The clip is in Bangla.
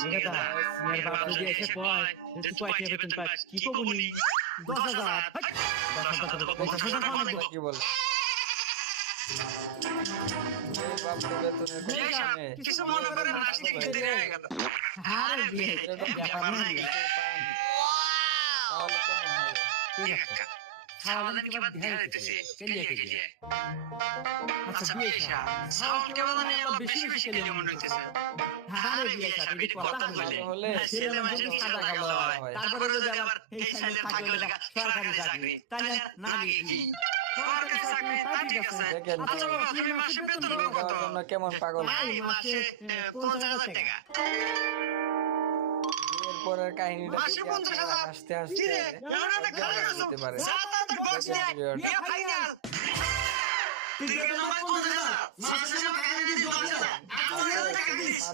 সিঙ্গাদা মেয়ের বাপ যদি এসে কয় যে তুই কয় বেতন পাস কি কবুনি 10,000 10,000 কি বল বাপ তো বেতনের কথা শুনে কিছু মনে করে না আসলে খেতে হয়ে গেল আরে বিয়ে ব্যাপার না তাহলে কেমন হবে ঠিক আছে সাওয়ালেন কি বাদ ধ্যান দিতেছে কেলিয়া কেলিয়া আচ্ছা বিয়ে সাউন্ড কে বাদানে বেশি বেশি কেলে মনে হইতেছে আরে বিয়ে সাথে কথা বলে হলে ছেলে মানুষের সাদা কালো হয় তারপরে যদি আবার এই সাইলে থাকলে সরকারি চাকরি তাহলে না গিয়ে সরকারি চাকরি পাবি কাছে দেখেন আচ্ছা বাবা তুই মাসে বেতন পাবো কত দেওয়ার জন্য কেমন পাগল এই মাসে 50,000 টাকা বিয়ের পরের কাহিনীটা মাসে দেখে 50,000 আপনারা হাসতে হাসতে কিরে এমন একটা অজ্ঞান হয়ে যেতে পারে বিয়ে ফাইনাল তুই কেন আমায় 50,000 মাসে টাকা দিয়ে 10,000 টাকা দিস